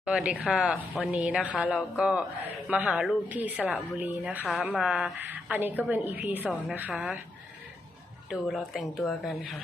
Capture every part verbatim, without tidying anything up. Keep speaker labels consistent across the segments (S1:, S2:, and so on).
S1: สวัสดีค่ะวันนี้นะคะเราก็มาหาลูกที่สระบุรีนะคะมาอันนี้ก็เป็น อี พี สองนะคะ ดูเราแต่งตัวกันค่ะ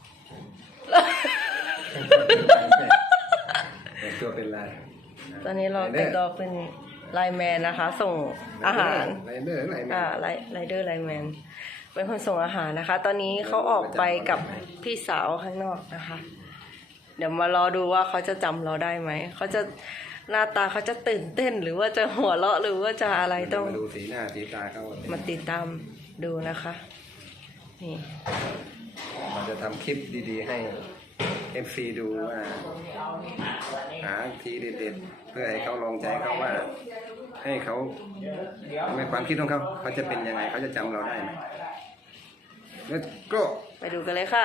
S2: แต่งตัวเป็นลาย
S1: ตอนนี้เราแต่งตัวเป็นไลน์แมนนะคะ ส่งอาหาร
S2: ไรเดอร์ไรแมน
S1: อ่าไลไลเดอร์ไลน์แมนเป็นคนส่งอาหารนะคะ ตอนนี้เขาออกไปกับพี่สาวข้างนอกนะคะ เดี๋ยวมารอดูว่าเขาจะจำเราได้ไหมเขาจะหน้าตาเขาจะตื่นเต้นหรือว่าจะหัวเราะหรือว่าจะอะไรต้อง
S2: มาดูสีหน้าสีตาเขา
S1: มาติดตามดูนะคะนี่
S2: เราจะทำคลิปดีๆให้ เอฟ ซี ดูว่าหาทีเด็ดๆเพื่อให้เขาลองใจเขาว่า ให้เขาในความคิดของเขาเขาจะเป็นยังไงเขาจะจำเราได้ไหมแล้วก็
S1: ไปดูกันเลยค่ะ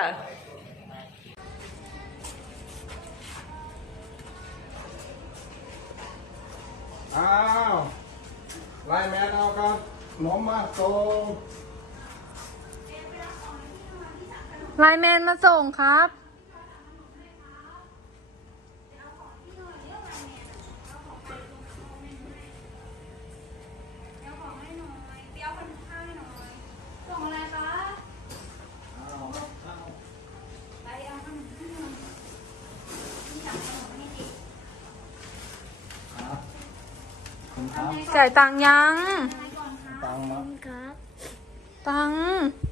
S2: อ้าวไลน์แมนเอาครับหนมมาส่ง
S3: ไลน์แมนมาส่งครับส่งอะไรคะไปเอาขนมให้หน่อยนี่สั่งขนมให้ดิ จ่ายตังค์ยังตังค์ครับตังค์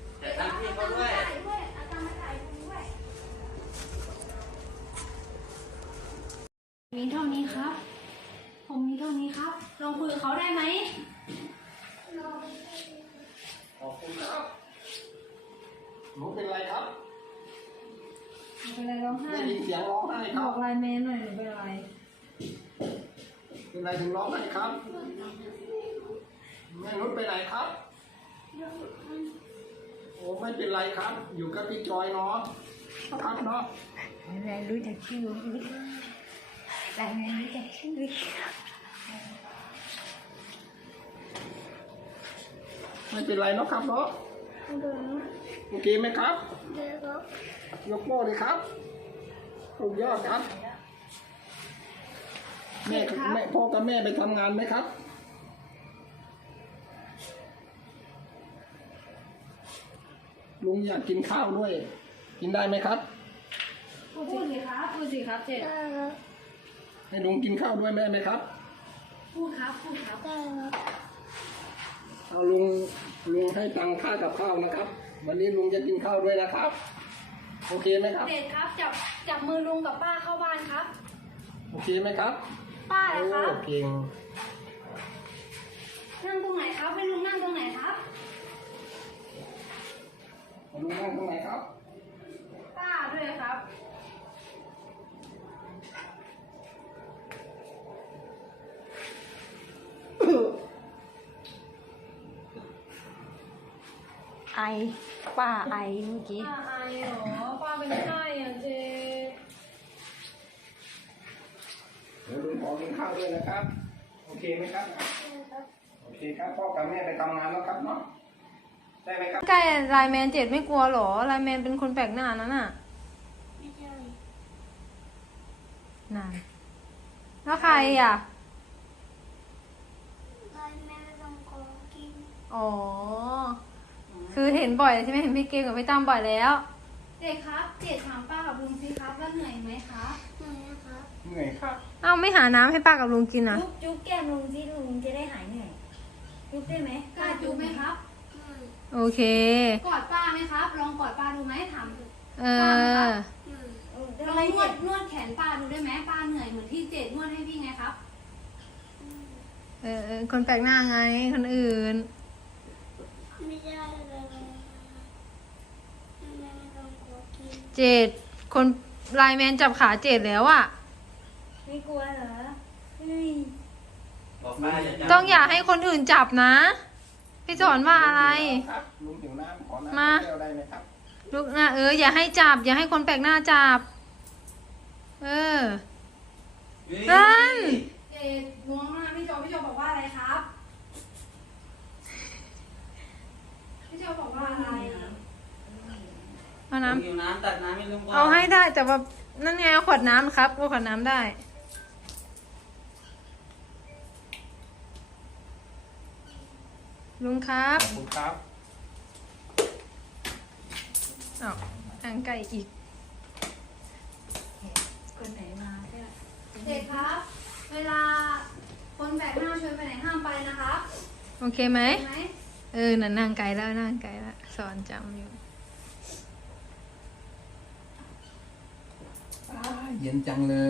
S3: มีเท่านี้ครับ ผมมีเท่านี้ครับ ลองคุยกับเขาได้ไหม
S2: ขอบคุณครับหนูเป็นไรครับ
S3: เป็นไรร้องไห้
S2: ได้ยินเสียงร้องไห้ค
S3: บ
S2: รั
S3: อบ กไลน์แมนหน่อยหนูเป็นอะไร
S2: เป็นไรถึงร้องไห้ครับแม่นุชไปไหนครับโอ้ไม่เป็นไรครับ อยู่กับพี่จอยเนาะครับเนาะ
S3: แมนรู้จักชื่อไลน์แมนรู้จักชื่อ
S2: ไม่เป็นไรเนาะครับเนาะโอเคไหมครับยกโป้เลยครับถูกยอดครับแม่แม่พ่อกับแม่ไปทำงานไหมครับลุงอยากกินข้าวด้วย กินได้ไหมครับ
S3: พูดสิครับพูดสิครับเจ็ด
S2: ให้ลุงกินข้าวด้วยได้ไหมครับ
S3: พูดครับพูดครับ
S2: เอาลุงลุงให้ตังค่ากับข้าวนะครับ วันนี้ลุงจะกินข้าวด้วยนะครับ โอเคไหมครับ
S3: เจ็ดครับจับจับมือลุงกับป้าเข้าบ้านครับ
S2: โอเคไหมครับ
S3: ป้าเลยครับ
S2: โอ้เก่ง
S3: นั่งตรงไหนครับให้ลุงนั่งตรงไหนครับ
S2: ลุงนั่งตรงไหนครับ
S3: ป้าด้วยครับไอป้าไอเมื่อกี้
S4: ป้าไอเหรอป้าเป็นไข้อ่ะเจ
S2: เดี๋ยวลุงขอกินข้าวด้วยนะครับ โอเคไหมครับ โอเคครับพ่อกับแม่ไปทำงานแล้วครับเนาะ ได้ไหมครับ
S3: ใกล้ไลน์แมนเจ็ดไม่กลัวหรอไลน์แมนเป็นคนแปลกหน้านั่นน่ะ
S4: ไม่ใช่
S3: นานแล้วใครอ่ะ
S4: ไลน์แม่ต้องขอกิน
S3: อ๋อ คือเห็นบ่อยใช่ไหมเห็นพี่เกมกับพี่ตั้มบ่อยแล้วเด็กครับเจ็ดถามป้ากับลุงสิครับว่าเหนื่อยไหมครับ
S4: เหนื่อยนะครับ
S2: เหนื่อยครับ
S3: เอ้าไม่หาน้ำให้ป้ากับลุงกินนะ
S4: จุ๊บจุ๊บแก้มลุงที่ลุงจะได้หายเหนื่อยจุ๊บได้ไหม
S3: กล้าจุ๊บไหมครับ
S4: เหนื่อย
S3: โอเค
S5: กอดป้าไหมครับ ลองกอดป้าดูไหมถามดู
S3: เออ
S4: เหนื่อยเออ
S5: ลองนวดนวดแขนป้าดูได้ไหมป้าเหนื่อยเหมือนที่เจดนวดให้พี่ไงครับ
S3: เออเออคนแปลกหน้าไง คนอื่น
S4: ไม่ใช่เลยแม่ต้องขอกิน
S3: เจดคนไลน์แมนจับขาเจดแล้วอะ
S4: ไม่กลัวเหรอเฮ้ย
S3: ต้องอย่าให้คนอื่นจับนะ พี่สอนว่าอะไร
S2: ครับลุงหิวน้ำขอน้ำ
S3: มา
S2: แก้วได้ไหมครับ
S3: ลูกนะเอออย่าให้จับ อย่าให้คนแปลกหน้าจับ เออนั่น
S5: เจดมองหน้าพี่โจพี่โจบอกว่าอะไรครับ พี่โจบอกว่าอะไร
S3: เอาน้
S6: หิวน้ำตักน้ำให้ลุงก่อ
S3: ำ
S6: น
S3: เอาให้ได้แต่ว่านั่นไงเอาขวดน้ำครับเอาขวดน้ำได้ลุงครับ
S2: ขอบคุณครับ
S3: อ้าวอ่างไก่อีก
S4: คนไหนมาก็
S5: เด็กครับ เวลาคนแปลกหน้าชวนไปไหนห้ามไปนะครับ
S3: โอเคไหม
S5: เห็นไหม
S3: เออนั่นนั่งไกลแล้วนั่งไกลแล้วสอนจำอยู่
S2: เย็นจังเลย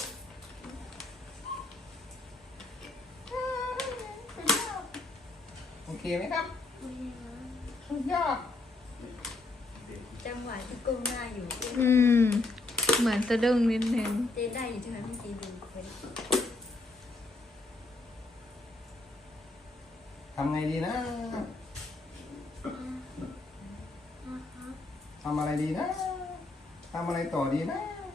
S2: โอเคไหมครับสุดยอด
S4: จังหวะที่ก้มหน้าอยู่
S3: อืม เหมือนสะดุ้งนิดนึง
S4: เจ๊ได้อยู่ใช่ไหมพี่จีดูคน
S2: ทำไงดีนะ ทำอะไรดีนะ ทำอะไรต่อดีนะ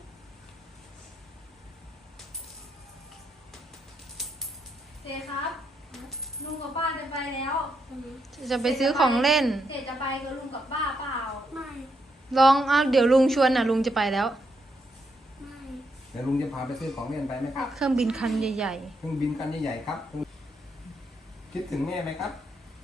S5: เด็กครับ ลุงกับป้าจะไปแล้ว
S3: จะไปซื้อของเล่น
S5: เด็กจะไปกับลุงกับป้าเปล่า
S4: ไม่
S3: ลองเอาเดี๋ยวลุงชวนนะลุงจะไปแล้ว
S4: ไม่
S2: เดี๋ยวลุงจะพาไปซื้อของเล่นไปไหมครับ
S3: เครื่องบินคันใหญ่
S2: เครื่องบินกันใหญ่ๆครับ คิดถึงแม่ไหมครับ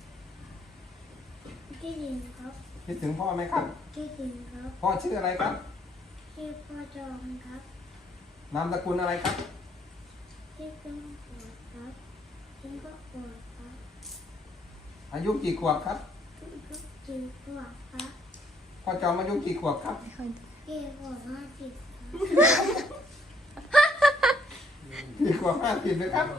S4: พี่ดินครับ
S2: คิดถึงพ่อไหมครับ
S4: พี่ดินครับ
S2: พ่อชื่ออะไรครับ
S4: พี่พ่อจอมครับ
S2: นามสกุลอะไรครับ
S4: พี่เป็นปวดครับพี่ก็ปวดครับ
S2: อายุกี่ขวบครับ
S4: พี่ก็จีบปวดครับ
S2: พ่อจอมอายุกี่ขวบครับ
S4: พี่ปวดห้าสิบ
S2: กี่ขวบห้าสิบเลยครับ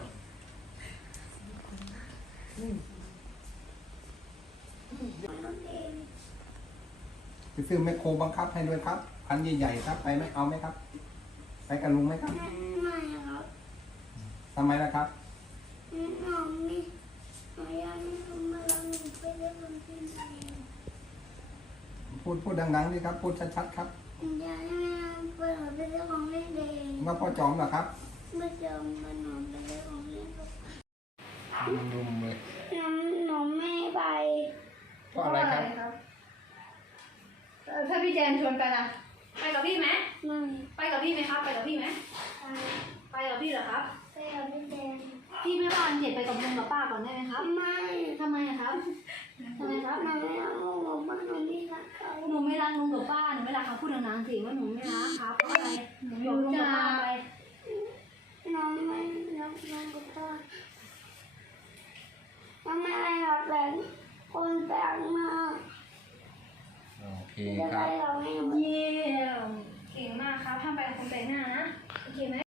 S2: ไปซื้อแมคโครบังคับให้ด้วยครับคันใหญ่ๆครับ ไปไหมเอาไหมครับ ไปกับลุงไหมครับ
S4: ไม่ครับ
S2: ทำไมล่ะครับ
S4: น้องนี่น้องยังมาลองไปเล่นบนที่ไหน
S2: พูดพูดดังๆดิครับ พูดชัดๆครับ
S4: ยังไม่ไปไปเล่นของเล่นเอง
S2: ว่าพ่อจอมเหรอครับ
S4: ไม่จอมมาหนูไปเล่นของเล่นกับ
S2: ลุมเลย
S4: น้องหนูไม่ไป
S2: เพราะอะไรครับ
S5: เออถ้าพี่แจนชวนไปนะไปกับพี่ไหม
S4: ไม่
S5: ไปกับพี่ไหมครับ ไปกับพี่ไหม
S4: ไป
S5: ไปกับพี่เหรอครับ
S4: ไปกับพี่แดง
S5: พี่ไม่ว่าเด็กไปกับลุงกับป้าก่อนได้ไหมครับ
S4: ไม่
S5: ทำไมอะครับทำไมครับ
S4: หนูไม่เอาหนูมาหนูไม่รักเขา
S5: หนูไม่รักลุงกับป้า หนูไม่รักเขาพูดดังๆสิว่าหนูไม่รักครับเพราะอะไรหนูอยู่ลุงกับป้าไป
S4: น้องไม่รักน้องกับพ่อน้องไม่รักแฟนคนแปลกหน้า
S2: โอเค
S4: จะ
S2: ครั
S4: ได้
S2: บ
S4: เราให้หมด
S5: เย้